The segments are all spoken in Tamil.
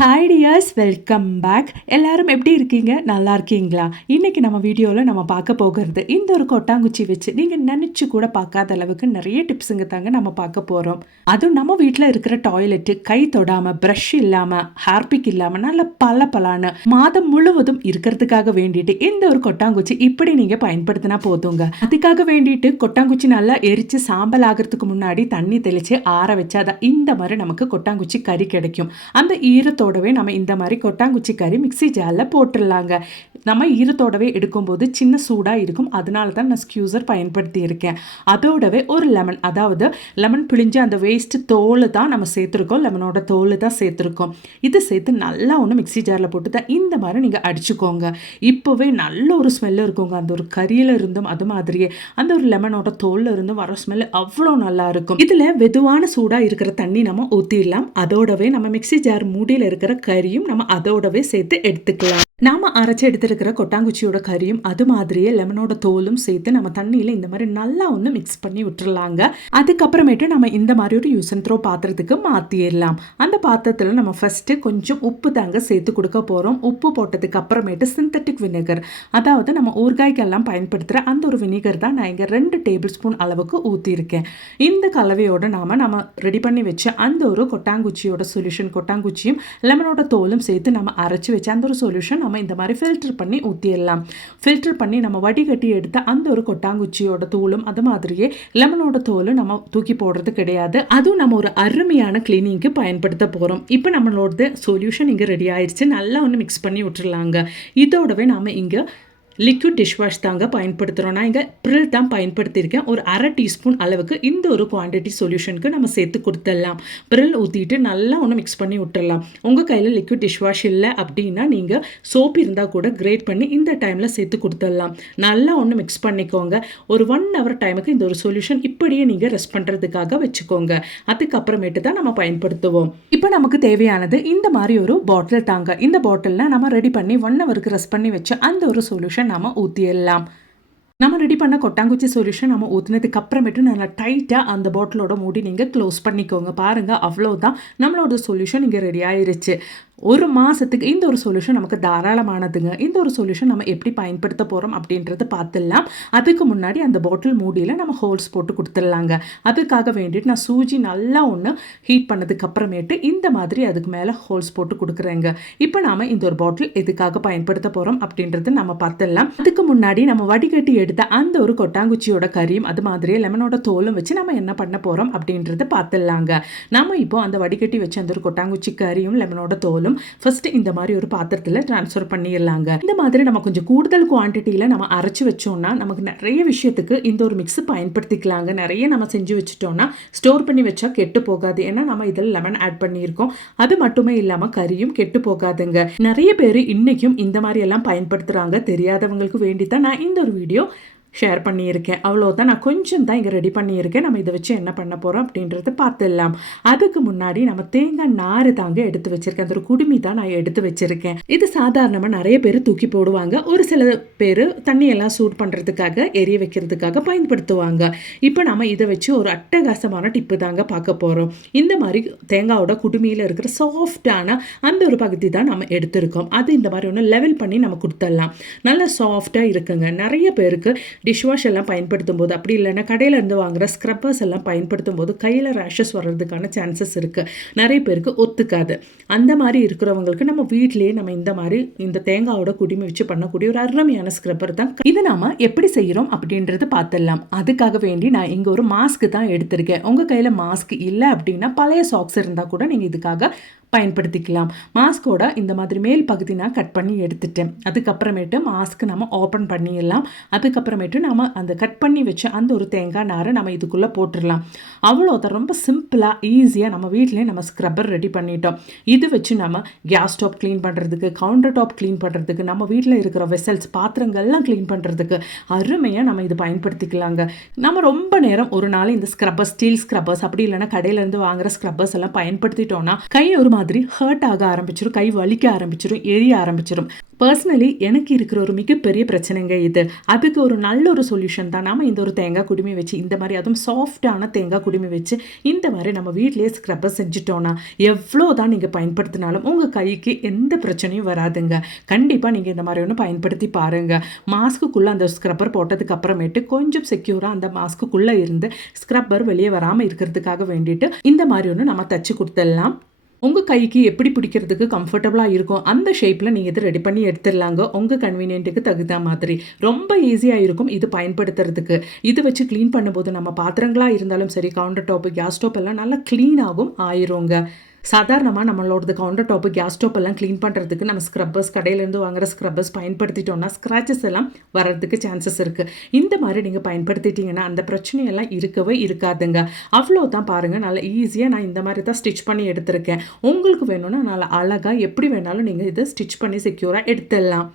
Hi tears, welcome back. எல்லாரும் எப்படி இருக்கீங்க? நல்லா இருக்கீங்களா? இன்றைக்கி நம்ம வீடியோவில் நம்ம பார்க்க போகிறது இந்த ஒரு கொட்டாங்குச்சி வச்சு நீங்கள் நினச்சி கூட பார்க்காத அளவுக்கு நிறைய டிப்ஸுங்க தாங்க நம்ம பார்க்க போகிறோம். அதுவும் நம்ம வீட்டில் இருக்கிற டாய்லெட்டு கை தொடாமல், ப்ரஷ் இல்லாமல், ஹார்பிக் இல்லாமல் நல்ல பலான மாதம் முழுவதும் இருக்கிறதுக்காக வேண்டிட்டு இந்த ஒரு கொட்டாங்குச்சி இப்படி நீங்கள் பயன்படுத்தினா போதுங்க. அதுக்காக வேண்டிட்டு கொட்டாங்குச்சி நல்லா எரித்து சாம்பல் ஆகிறதுக்கு முன்னாடி தண்ணி தெளித்து ஆற வச்சாதான் இந்த மாதிரி நமக்கு கொட்டாங்குச்சி கறி கிடைக்கும். அந்த ஈரத்தோடவே நம்ம இந்த மாதிரி கொட்டாங்குச்சி கறி மிக்ஸி ஜாரில் போட்டுடலாங்க. நம்ம ஈரத்தோடவே எடுக்கும்போது சின்ன சூடாக இருக்கும், அதனால தான் நான் ஸ்க்யூசர் பயன்படுத்தி இருக்கேன். அதோடவே ஒரு லெமன், அதாவது லெமன் பிழிஞ்சு அந்த வேஸ்ட்டு தோல் தான் நம்ம சேர்த்துருக்கோம், லெமனோட தோல் தான் சேர்த்துருக்கோம். இது சேர்த்து நல்லா ஒன்று மிக்ஸி ஜாரில் போட்டு தான் இந்த மாதிரி நீங்கள் அடிச்சுக்கோங்க. இப்போவே நல்ல ஒரு ஸ்மெல்லு இருக்குங்க. அந்த ஒரு கறியில் இருந்தும் அது மாதிரியே அந்த ஒரு லெமனோட தோலில் இருந்தும் வர ஸ்மெல் அவ்வளோ நல்லா இருக்கும். இதில் வெதுவான சூடாக இருக்கிற தண்ணி நம்ம ஊற்றிடலாம். அதோடவே நம்ம மிக்ஸி ஜார் மூடியில் இருக்கிற கறியும் நம்ம அதோடவே சேர்த்து எடுத்துக்கலாம். நாம அரைச்சி எடுத்துருக்கிற கொட்டாங்குச்சியோட கறியும் அது மாதிரியே லெமனோட தோலும் சேர்த்து நம்ம தண்ணியில் இந்த மாதிரி நல்லா ஒன்று மிக்ஸ் பண்ணி விட்டுறலாங்க. அதுக்கப்புறமேட்டு நம்ம இந்த மாதிரி ஒரு யூஸ் அண்ட் த்ரோ பாத்திரத்துக்கு மாற்றிடலாம். அந்த பாத்திரத்தில் நம்ம ஃபஸ்ட்டு கொஞ்சம் உப்பு தாங்க சேர்த்து கொடுக்க போகிறோம். உப்பு போட்டதுக்கு அப்புறமேட்டு சிந்தட்டிக் வினிகர், அதாவது நம்ம ஊறுகாய்க்கெல்லாம் பயன்படுத்துகிற அந்த ஒரு வினிகர் தான் நான் இங்கே 2 டேபிள் ஸ்பூன் அளவுக்கு ஊற்றிருக்கேன். இந்த கலவையோடு நம்ம ரெடி பண்ணி வச்ச அந்த ஒரு கொட்டாங்குச்சியோட சொல்யூஷன், கொட்டாங்குச்சியும் லெமனோட தோலும் சேர்த்து நம்ம அரைச்சி வச்ச அந்த ஒரு சொல்யூஷன் நம்ம இந்த மாதிரி ஃபில்டர் பண்ணி ஊற்றிடலாம். ஃபில்டர் பண்ணி நம்ம வடிகட்டி எடுத்த அந்த ஒரு கொட்டாங்குச்சியோட தூளும் அது மாதிரியே லெமனோட தோலும் நம்ம தூக்கி போடுறது கிடையாது. அதுவும் நம்ம ஒரு அருமையான கிளீனிங்க்கு பயன்படுத்த போகிறோம். இப்போ நம்மளோட சொல்யூஷன் இங்கே ரெடி ஆயிடுச்சு. நல்லா ஒன்று மிக்ஸ் பண்ணி விட்டுருலாங்க. இதோடவே நாம் இங்கே லிக்விட் டிஷ்வாஷ் தாங்க பயன்படுத்துகிறோம். நான் இங்கே ப்ரில் தான் பயன்படுத்தியிருக்கேன். ஒரு 1/2 டீஸ்பூன் அளவுக்கு இந்த ஒரு குவான்டிட்டி சொல்யூஷனுக்கு நம்ம சேர்த்து கொடுத்துடலாம். ப்ரில் ஊற்றிட்டு நல்லா ஒன்று மிக்ஸ் பண்ணி விட்டுடலாம். உங்கள் கையில் லிக்விட் டிஷ்வாஷ் இல்லை அப்படின்னா நீங்கள் சோப் இருந்தால் கூட கிரேட் பண்ணி இந்த டைமில் சேர்த்து கொடுத்துடலாம். நல்லா ஒன்று மிக்ஸ் பண்ணிக்கோங்க. ஒரு 1 ஹவர் டைமுக்கு இந்த ஒரு சொல்யூஷன் இப்படியே நீங்கள் ரெஸ்ட் பண்ணுறதுக்காக வச்சுக்கோங்க. அதுக்கப்புறமேட்டு தான் நம்ம பயன்படுத்துவோம். இப்போ நமக்கு தேவையானது இந்த மாதிரி ஒரு பாட்டில் தாங்க. இந்த பாட்டிலில் நம்ம ரெடி பண்ணி 1 ஹவருக்கு ரெஸ்ட் பண்ணி வச்ச அந்த ஒரு சொல்யூஷன் நம்ம ஊற்றிடலாம். நம்ம ரெடி பண்ண கொட்டாங்குச்சி சொல்யூஷன் நம்ம ஊற்றினதுக்கு அப்புறமேட்டு நல்லா டைட்டாக அந்த பாட்டிலோட மூடி நீங்கள் க்ளோஸ் பண்ணிக்கோங்க. பாருங்கள், அவ்வளோதான், நம்மளோட சொல்யூஷன் இங்கே ரெடி ஆயிருச்சு. ஒரு மாதத்துக்கு இந்த ஒரு சொல்யூஷன் நமக்கு தாராளமானதுங்க. இந்த ஒரு சொல்யூஷன் நம்ம எப்படி பயன்படுத்த போகிறோம் அப்படின்றத பார்த்துடலாம். அதுக்கு முன்னாடி அந்த பாட்டில் மூடியில் நம்ம ஹோல்ஸ் போட்டு கொடுத்துடலாங்க. அதுக்காக வேண்டிட்டு நான் சூஜி நல்லா ஒன்று ஹீட் பண்ணதுக்கு அப்புறமேட்டு இந்த மாதிரி அதுக்கு மேலே ஹோல்ஸ் போட்டு கொடுக்குறேங்க. இப்போ நாம் இந்த ஒரு பாட்டில் எதுக்காக பயன்படுத்த போகிறோம் அப்படின்றது நம்ம பார்த்துடலாம். அதுக்கு முன்னாடி நம்ம வடிகட்டி எடுத்த அந்த ஒரு கொட்டாங்குச்சியோட கறியும் அது மாதிரியே லெமனோட தோலும் வச்சு நம்ம என்ன பண்ண போகிறோம் அப்படின்றத பார்த்துடலாங்க. நம்ம இப்போ அந்த வடிகட்டி வச்சு அந்த ஒரு கொட்டாங்குச்சி கறியும் லெமனோட தோலும் ஃபர்ஸ்ட் இந்த மாதிரி ஒரு பாத்திரத்தில் ட்ரான்ஸ்ஃபர் பண்ணிடலாங்க. இந்த மாதிரி நம்ம கொஞ்சம் கூடுதல் குவான்டிட்டியில் நம்ம அரைச்சி வச்சோம்னா நமக்கு நிறைய விஷயத்துக்கு இந்த ஒரு மிக்ஸ் பயன்படுத்திக்கலாங்க. நிறைய நம்ம செஞ்சு வச்சுட்டோம்னா ஸ்டோர் பண்ணி வச்சா கெட்டு போகாது. ஏன்னா நம்ம இதில் லெமன் ஆட் பண்ணியிருக்கோம். அது மட்டுமே இல்லாமல் கறியும் கெட்டு போகாதுங்க. நிறைய பேர் இன்னைக்கும் இந்த மாதிரி எல்லாம் பயன்படுத்துகிறாங்க. தெரியாதவங்களுக்கு வேண்டி தான் நான் இந்த ஒரு வீடியோ ஷேர் பண்ணியிருக்கேன். அவ்வளோதான், நான் கொஞ்சம் தான் இங்கே ரெடி பண்ணியிருக்கேன். நம்ம இதை வச்சு என்ன பண்ண போகிறோம் அப்படின்றத பார்த்துடலாம். அதுக்கு முன்னாடி நம்ம தேங்காய் நார் தாங்க எடுத்து வச்சுருக்கேன். அந்த ஒரு குடுமி தான் நான் எடுத்து வச்சுருக்கேன். இது சாதாரணமாக நிறைய பேர் தூக்கி போடுவாங்க. ஒரு சில பேர் தண்ணியெல்லாம் சூட் பண்ணுறதுக்காக, எரிய வைக்கிறதுக்காக பயன்படுத்துவாங்க. இப்போ நம்ம இதை வச்சு ஒரு அட்டகாசமான டிப்பு தாங்க பார்க்க போகிறோம். இந்த மாதிரி தேங்காயோட குடுமியில் இருக்கிற சாஃப்டான அந்த ஒரு பகுதி தான் நம்ம எடுத்திருக்கோம். அது இந்த மாதிரி ஒன்று லெவல் பண்ணி நம்ம கொடுத்துடலாம். நல்லா சாஃப்டாக இருக்குங்க. நிறைய பேருக்கு டிஷ்வாஷ் எல்லாம் பயன்படுத்தும் போது, அப்படி இல்லைன்னா கடையில் இருந்து வாங்குற ஸ்க்ரப்பர்ஸ் எல்லாம் பயன்படுத்தும் போது கையில் ரேஷஸ் வர்றதுக்கான சான்சஸ் இருக்குது. நிறைய பேருக்கு ஒத்துக்காது. அந்த மாதிரி இருக்கிறவங்களுக்கு நம்ம வீட்டிலேயே நம்ம இந்த மாதிரி இந்த தேங்காயோட குடுமி வச்சு பண்ணக்கூடிய ஒரு அருமையான ஸ்க்ரப்பர் தான். இதை நாம எப்படி செய்கிறோம் அப்படின்றது பார்த்துடலாம். அதுக்காக வேண்டி நான் இங்கே ஒரு மாஸ்க் தான் எடுத்திருக்கேன். உங்கள் கையில் மாஸ்க் இல்லை அப்படின்னா பழைய சாக்ஸ் இருந்தால் கூட நீங்கள் இதுக்காக பயன்படுத்திக்கலாம். மாஸ்கோட இந்த மாதிரி மேல் பகுதி நான் கட் பண்ணி எடுத்துட்டேன். அதுக்கப்புறமேட்டு மாஸ்க் நம்ம ஓப்பன் பண்ணிடலாம். அதுக்கப்புறமேட்டு நம்ம அந்த கட் பண்ணி வச்ச அந்த ஒரு தேங்காய் நாரை நம்ம இதுக்குள்ளே போட்டுடலாம். அவ்வளோதான், ரொம்ப சிம்பிளாக ஈஸியாக நம்ம வீட்டிலே நம்ம ஸ்க்ரப்பர் ரெடி பண்ணிட்டோம். இது வச்சு நம்ம கேஸ் ஸ்டவ் க்ளீன் பண்ணுறதுக்கு, கவுண்டர் டாப் க்ளீன் பண்ணுறதுக்கு, நம்ம வீட்டில் இருக்கிற வெசல்ஸ் பாத்திரங்கள்லாம் க்ளீன் பண்ணுறதுக்கு அருமையாக நம்ம இது பயன்படுத்திக்கலாங்க. நம்ம ரொம்ப நேரம் ஒரு நாள் இந்த ஸ்க்ரப்பர், ஸ்டீல் ஸ்க்ரப்பர்ஸ் அப்படி இல்லைன்னா கடையிலேருந்து வாங்குற ஸ்க்ரப்பர்ஸ் எல்லாம் பயன்படுத்திட்டோம்னா கை ஒரு மாதிரி மாதிரி ஹர்ட் ஆக ஆரம்பிச்சிடும், கை வலிக்க ஆரம்பிச்சிடும், எரிய ஆரம்பிச்சிடும். பர்சனலி எனக்கு இருக்கிற ஒரு மிகப்பெரிய பிரச்சனைங்க இது. அதுக்கு ஒரு நல்ல ஒரு சொல்யூஷன் தான் நாம இந்த ஒரு தேங்காய் குடுமி வச்சு, இந்த மாதிரி அதுவும் சாஃப்டான தேங்காய் குடுமி வச்சு இந்த மாதிரி நம்ம வீட்டிலேயே ஸ்க்ரப்பர் செஞ்சுட்டோன்னா எவ்வளோ தான் நீங்கள் பயன்படுத்தினாலும் உங்கள் கைக்கு எந்த பிரச்சனையும் வராதுங்க. கண்டிப்பாக நீங்கள் இந்த மாதிரி ஒன்று பயன்படுத்தி பாருங்கள். மாஸ்க்குள்ளே அந்த ஸ்க்ரப்பர் போட்டதுக்கு அப்புறமேட்டு கொஞ்சம் செக்யூராக அந்த மாஸ்க்குள்ளே இருந்து ஸ்க்ரப்பர் வெளியே வராமல் இருக்கிறதுக்காக வேண்டிட்டு இந்த மாதிரி ஒன்று நம்ம தச்சு கொடுத்துடலாம். உங்கள் கைக்கு எப்படி பிடிக்கிறதுக்கு கம்ஃபர்டபுளாக இருக்கும் அந்த ஷேப்பில் நீங்கள் இது ரெடி பண்ணி எடுத்துடலாங்க. உங்கள் கன்வீனியன்ட்டுக்கு தகுந்த மாதிரி ரொம்ப ஈஸியாக இருக்கும் இது பயன்படுத்துறதுக்கு. இது வச்சு க்ளீன் பண்ணும்போது நம்ம பாத்திரங்களாக இருந்தாலும் சரி, கவுண்டர் டாப்பு, கேஸ் ஸ்டோப் எல்லாம் நல்லா க்ளீனாகவும் ஆயிருங்க. சாதாரணமாக நம்மளோடது கவுண்டர் டாப்பு, கேஸ் ஸ்டோப் எல்லாம் க்ளீன் பண்ணுறதுக்கு நம்ம ஸ்க்ரப்பர்ஸ், கடையிலேருந்து வாங்குகிற ஸ்க்ரப்பர்ஸ் பயன்படுத்திட்டோம்னா ஸ்க்ராச்சஸ் எல்லாம் வர்றதுக்கு சான்சஸ் இருக்குது. இந்த மாதிரி நீங்கள் பயன்படுத்திட்டீங்கன்னா அந்த பிரச்சனையெல்லாம் இருக்கவே இருக்காதுங்க. அவ்வளோதான் பாருங்கள், நல்லா ஈஸியாக நான் இந்த மாதிரி தான் ஸ்டிச் பண்ணி எடுத்திருக்கேன். உங்களுக்கு வேணும்னா நல்லா அழகாக எப்படி வேணாலும் நீங்கள் இதை ஸ்டிச் பண்ணி செக்யூராக எடுத்துடலாம்.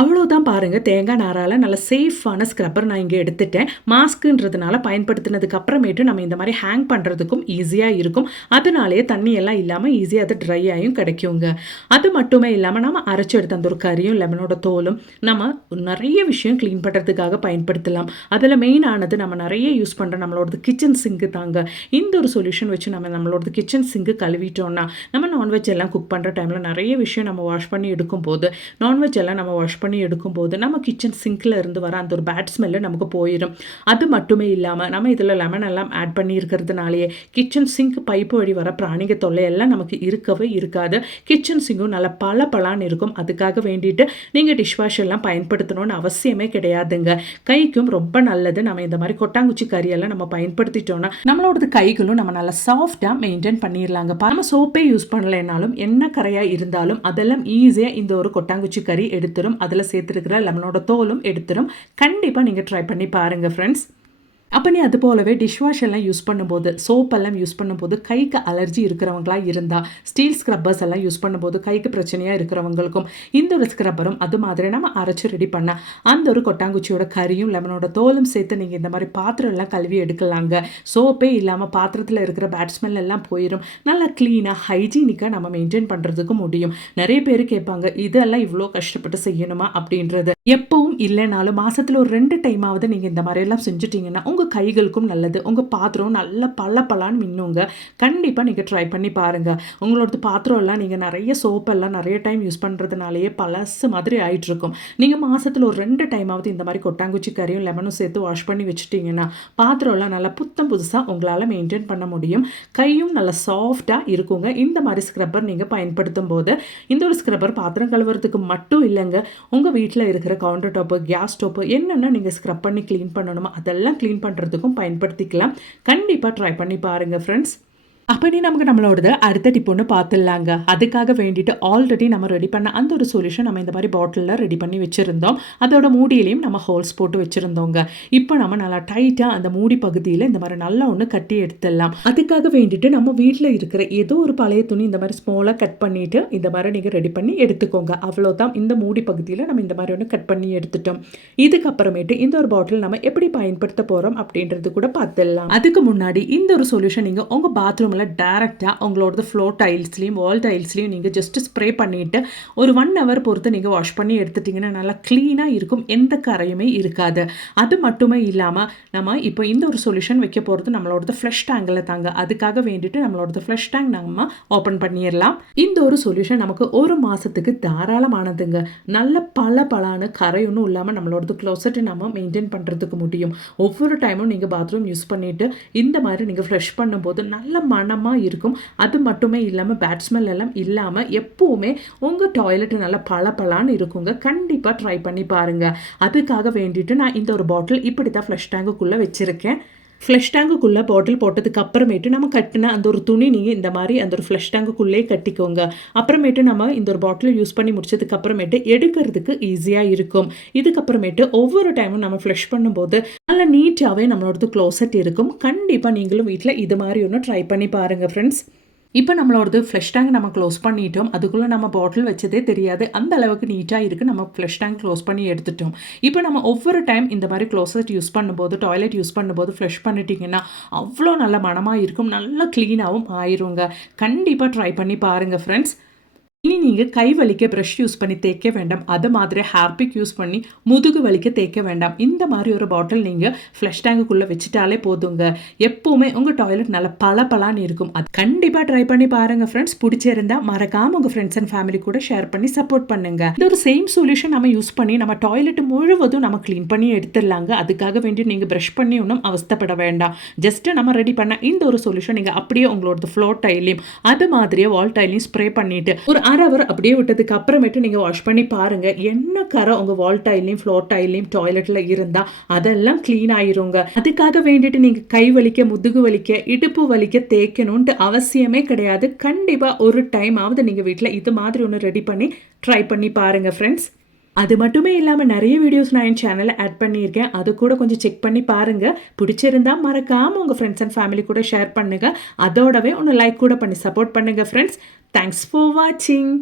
அவ்வளோதான் பாருங்கள், தேங்காய் நாரால் நல்ல சேஃபான ஸ்க்ரப்பர் நான் இங்கே எடுத்துட்டேன். மாஸ்க்குன்றதுனால பயன்படுத்தினதுக்கு அப்புறமேட்டு நம்ம இந்த மாதிரி ஹேங் பண்ணுறதுக்கும் ஈஸியாக இருக்கும். அதனாலேயே தண்ணியெல்லாம் இல்லாமல் ஈஸியாக அது ட்ரை ஆகியும் கிடைக்குங்க. அது மட்டுமே இல்லாமல் நம்ம அரைச்சி எடுத்த அந்த ஒரு கறியும் லெமனோட தோலும் நம்ம நிறைய விஷயம் க்ளீன் பண்ணுறதுக்காக பயன்படுத்தலாம். அதில் மெயினானது நம்ம நிறைய யூஸ் பண்ணுற நம்மளோடது கிச்சன் சிங்கு தாங்க. இந்த ஒரு சொல்யூஷன் வச்சு நம்ம நம்மளோடது கிச்சன் சிங்கு கழுவிட்டோம்னா நம்ம நான்வெஜ் எல்லாம் குக் பண்ணுற டைமில் நிறைய விஷயம் நம்ம வாஷ் பண்ணி எடுக்கும்போது, நான்வெஜ் எல்லாம் நம்ம வாஷ் பண்ணி எடுக்கும்போது நம்ம கிச்சன் சிங்க்ல இருந்து வர அந்த ஒரு பேட் ஸ்மெல்லு நமக்கு போயிடும். அது மட்டுமே இல்லாமல் நம்ம இதில் லெமன் எல்லாம் ஆட் பண்ணி இருக்கிறதுனாலேயே கிச்சன் சிங்க் பைப்பு வழி வர பிராணிக தொல்லை எல்லாம் நமக்கு இருக்கவே இருக்காது. கிச்சன் சிங்கும் நல்லா பலான்னு இருக்கும். அதுக்காக வேண்டிட்டு நீங்கள் டிஷ் வாஷ் எல்லாம் பயன்படுத்தணும்னு அவசியமே கிடையாதுங்க. கைக்கும் ரொம்ப நல்லது. நம்ம இந்த மாதிரி கொட்டாங்குச்சி கறியெல்லாம் நம்ம பயன்படுத்திட்டோம்னா நம்மளோடது கைகளும் நம்ம நல்லா சாஃப்டாக மெயின்டைன் பண்ணிடலாங்க. நம்ம சோப்பே யூஸ் பண்ணலைனாலும் என்ன கரையாக இருந்தாலும் அதெல்லாம் ஈஸியாக இந்த ஒரு கொட்டாங்குச்சி கறி எடுத்துரும். அதில் சேர்த்துருக்கிற லெமனோட தோலும் எடுத்துரும். கண்டிப்பாக நீங்கள் ட்ரை பண்ணி பாருங்கள் ஃப்ரெண்ட்ஸ். அப்போ நீ அது போலவே டிஷ்வாஷ் எல்லாம் யூஸ் பண்ணும்போது, சோப்பெல்லாம் யூஸ் பண்ணும்போது கைக்கு அலர்ஜி இருக்கிறவங்களாக இருந்தால், ஸ்டீல் ஸ்க்ரப்பர்ஸ் எல்லாம் யூஸ் பண்ணும்போது கைக்கு பிரச்சனையாக இருக்கிறவங்களுக்கும் இந்த ஒரு ஸ்க்ரப்பரும் அது மாதிரி நம்ம அரைச்சி ரெடி பண்ணால் அந்த ஒரு கொட்டாங்குச்சியோட கறியும் லெமனோட தோலும் சேர்த்து நீங்கள் இந்த மாதிரி பாத்திரம் எல்லாம் கழுவி எடுக்கலாங்க. சோப்பே இல்லாமல் பாத்திரத்தில் இருக்கிற பேட் ஸ்மெல் எல்லாம் போயிடும். நல்லா க்ளீனாக ஹைஜீனிக்காக நம்ம மெயின்டைன் பண்ணுறதுக்கு முடியும். நிறைய பேர் கேட்பாங்க, இதெல்லாம் இவ்வளோ கஷ்டப்பட்டு செய்யணுமா அப்படின்றது. எப்பவும் இல்லைனாலும் மாதத்தில் ஒரு 2 டைமாவது நீங்கள் இந்த மாதிரியெல்லாம் செஞ்சுட்டிங்கன்னா உங்கள் கைகளுக்கும் நல்லது. உங்கள் பாத்திரம் நல்ல பலான்னு மின்னுங்க. கண்டிப்பாக நீங்கள் ட்ரை பண்ணி பாருங்கள். உங்களோட பாத்திரம் எல்லாம் நீங்கள் நிறைய சோப்பெல்லாம் நிறைய டைம் யூஸ் பண்ணுறதுனாலேயே பழசு மாதிரி ஆகிட்டுருக்கும். நீங்கள் மாதத்தில் ஒரு 2 டைமாவது இந்த மாதிரி கொட்டாங்குச்சி கறியும் லெமனும் சேர்த்து வாஷ் பண்ணி வச்சுட்டிங்கன்னா பாத்திரம்லாம் நல்லா புதுசாக உங்களால் மெயின்டைன் பண்ண முடியும். கையும் நல்லா சாஃப்டாக இருக்குங்க. இந்த மாதிரி ஸ்க்ரப்பர் நீங்கள் பயன்படுத்தும் போது இந்த ஒரு ஸ்க்ரப்பர் பாத்திரம் கழுவுறதுக்கு மட்டும் இல்லைங்க, உங்கள் வீட்டில் இருக்கிற கவுண்டர் டாப்பு, கேஸ் ஸ்டோப்பு என்னென்ன நீங்கள் ஸ்க்ரப் பண்ணி க்ளீன் பண்ணணுமோ அதெல்லாம் க்ளீன் பண்ணுறதுக்கும் பயன்படுத்திக்கலாம். கண்டிப்பாக ட்ரை பண்ணி பாருங்கள் ஃப்ரெண்ட்ஸ். அப்படி நமக்கு நம்மளோடது அடுத்த டிப் ஒன்று பார்த்துடலாங்க. அதுக்காக வேண்டிட்டு ஆல்ரெடி நம்ம ரெடி பண்ண அந்த ஒரு சொல்யூஷன் நம்ம இந்த மாதிரி பாட்டிலில் ரெடி பண்ணி வச்சுருந்தோம். அதோட மூடியிலையும் நம்ம ஹோல்ஸ் போட்டு வச்சுருந்தோங்க. இப்போ நம்ம நல்லா டைட்டாக அந்த மூடி பகுதியில் இந்த மாதிரி நல்லா ஒன்று கட்டி எடுத்துடலாம். அதுக்காக வேண்டிட்டு நம்ம வீட்டில் இருக்கிற ஏதோ ஒரு பழைய துணி இந்த மாதிரி ஸ்மாலாக கட் பண்ணிவிட்டு இந்த மாதிரி நீங்கள் ரெடி பண்ணி எடுத்துக்கோங்க. அவ்வளோதான். இந்த மூடி பகுதியில் நம்ம இந்த மாதிரி ஒன்று கட் பண்ணி எடுத்துட்டோம். இதுக்கப்புறமேட்டு இந்த ஒரு பாட்டில் நம்ம எப்படி பயன்படுத்த போகிறோம் அப்படின்றது கூட பார்த்துடலாம். அதுக்கு முன்னாடி இந்த ஒரு சொல்யூஷன் நீங்கள் உங்கள் பாத்ரூமில் டைரெக்டாக உங்களோட ஃப்ளோர் டைல்ஸ்லையும் வால் டைல்ஸ்லையும் நீங்கள் ஜஸ்ட் ஸ்ப்ரே பண்ணிவிட்டு ஒரு 1 hour பொறுத்து நீங்கள் வாஷ் பண்ணி எடுத்துட்டிங்கன்னா நல்லா க்ளீனாக இருக்கும். எந்த கரையுமே இருக்காது. அது மட்டுமே இல்லாமல் நம்ம இப்போ இந்த ஒரு சொல்யூஷன் வைக்க போகிறது நம்மளோட ஃப்ளஷ் டேங்கில் தாங்க. அதுக்காக வேண்டிட்டு நம்மளோட ஃப்ளஷ் டேங்க் நம்ம ஓப்பன் பண்ணிடலாம். இந்த ஒரு சொல்யூஷன் நமக்கு 1 மாதத்துக்கு தாராளமானதுங்க. நல்ல பலான கரை ஒன்றும் இல்லாமல் நம்மளோட க்ளோசெட்டை நம்ம மெயின்டைன் பண்ணுறதுக்கு முடியும். ஒவ்வொரு டைமும் நீங்கள் பாத்ரூம் யூஸ் பண்ணிவிட்டு இந்த மாதிரி நீங்கள் ஃப்ரெஷ் பண்ணும்போது நல்ல மனமாக இருக்கும். அது மட்டுமே இல்லாமல் பேட் ஸ்மெல் எல்லாம் இல்லாமல் எப்போவுமே உங்கள் டாய்லெட் நல்லா பலான்னு இருக்குங்க. கண்டிப்பாக ட்ரை பண்ணி பாருங்கள். அதுக்காக வேண்டிட்டு நான் இந்த ஒரு பாட்டில் இப்படி தான் ஃப்ளஷ் டேங்குக்குள்ளே வச்சுருக்கேன். ஃப்ளஷ் டேங்குக்குள்ளே பாட்டில் போட்டதுக்கு அப்புறமேட்டு நம்ம கட்டின அந்த ஒரு துணி நீங்கள் இந்த மாதிரி அந்த ஒரு ஃப்ளஷ் டேங்குக்குள்ளே கட்டிக்கோங்க. அப்புறமேட்டு நம்ம இந்த ஒரு பாட்டில் யூஸ் பண்ணி முடிச்சதுக்கு அப்புறமேட்டு எடுக்கிறதுக்கு ஈஸியாக இருக்கும். இதுக்கப்புறமேட்டு ஒவ்வொரு டைமும் நம்ம ஃப்ளஷ் பண்ணும்போது நல்லா நீட்டாகவே நம்மளோட க்ளோசெட் இருக்கும். கண்டிப்பாக நீங்களும் வீட்டில் இது மாதிரி ஒன்று ட்ரை பண்ணி பாருங்கள் ஃப்ரெண்ட்ஸ். இப்போ நம்மளோடது ஃப்ளஷ் டேங்க் நம்ம க்ளோஸ் பண்ணிட்டோம். அதுக்குள்ள நம்ம பாட்டில் வச்சதே தெரியாது. அந்த அளவுக்கு நீட்டா இருக்கு. நம்ம ஃப்ளஷ் டேங்க் க்ளோஸ் பண்ணி எடுத்துட்டோம். இப்போ நம்ம ஒவ்வொரு டைம் இந்த மாரி க்ளோசெட் யூஸ் பண்ணும்போது, டாய்லெட் யூஸ் பண்ணும்போது ஃப்ளஷ் பண்ணிட்டீங்கன்னா, அவ்ளோ நல்ல மணமா இருக்கும். நல்லா கிளீனாவும் ஆயிருங்க. கண்டிப்பா ட்ரை பண்ணி பாருங்க ஃப்ரெண்ட்ஸ். இனி நீங்க கை வலிக்க பிரஷ் யூஸ் பண்ணி தேய்க்க வேண்டாம். அது மாதிரி ஹார்பிக் யூஸ் பண்ணி முதுகு வலிக்க தேய்க்க வேண்டாம். இந்த மாரி ஒரு பாட்டில் நீங்க ஃப்ளஷ் டேங்குக்குள்ள வச்சுட்டாலே போதுங்க. எப்பவுமே உங்க டாய்லெட் நல்லா பளபளன்னு இருக்கும். அது கண்டிப்பா ட்ரை பண்ணி பாருங்க ஃப்ரெண்ட்ஸ். புடிச்சிருந்தா மறக்காம உங்க ஃப்ரெண்ட்ஸ் அண்ட் ஃபேமிலி கூட ஷேர் பண்ணி சப்போர்ட் பண்ணுங்க. இது ஒரு சேம் சொல்யூஷன் நம்ம யூஸ் பண்ணி நம்ம டாய்லெட் முழுவதும் நம்ம கிளீன் பண்ணி எடுத்துடலாங்க. அதுக்காக வேண்டி நீங்க பிரஷ் பண்ணி ஒன்றும் அவஸ்தைப்பட வேண்டாம். ஜஸ்ட் நம்ம ரெடி பண்ண இந்த ஒரு சொல்யூஷன் நீங்க அப்படியே உங்களோட ஃப்ளோர் டைலையும் அது மாதிரியே வால் டைலையும் ஸ்ப்ரே பண்ணிட்டு ஒரு அரை ஹவர் அப்படியே விட்டதுக்கு அப்புறமேட்டு நீங்க வாஷ் பண்ணி பாருங்க. என்ன கரை உங்க வால் டைலையும் ஃப்ளோர் டைலையும் டாய்லெட்ல இருந்தா அதெல்லாம் கிளீன் ஆயிருங்க. அதுக்காக வேண்டிட்டு நீங்க கை வலிக்க, முதுகு வலிக்க, இடுப்பு வலிக்க தேய்க்கணும்ட்டு அவசியமே கிடையாது. கண்டிப்பா ஒரு டைம் ஆவது நீங்க வீட்டில் இது மாதிரி ஒன்று ரெடி பண்ணி ட்ரை பண்ணி பாருங்க ஃப்ரெண்ட்ஸ். அது மட்டுமே இல்லாமல் நிறைய வீடியோஸ் நான் என் சேனலில் ஆட் பண்ணியிருக்கேன். அது கூட கொஞ்சம் செக் பண்ணி பாருங்கள். பிடிச்சிருந்தா மறக்காமல் உங்கள் ஃப்ரெண்ட்ஸ் அண்ட் ஃபேமிலி கூட ஷேர் பண்ணுங்கள். அதோடவே ஒன்று லைக் கூட பண்ணி சப்போர்ட் பண்ணுங்கள் ஃப்ரெண்ட்ஸ். தேங்க்ஸ் ஃபார் வாட்சிங்.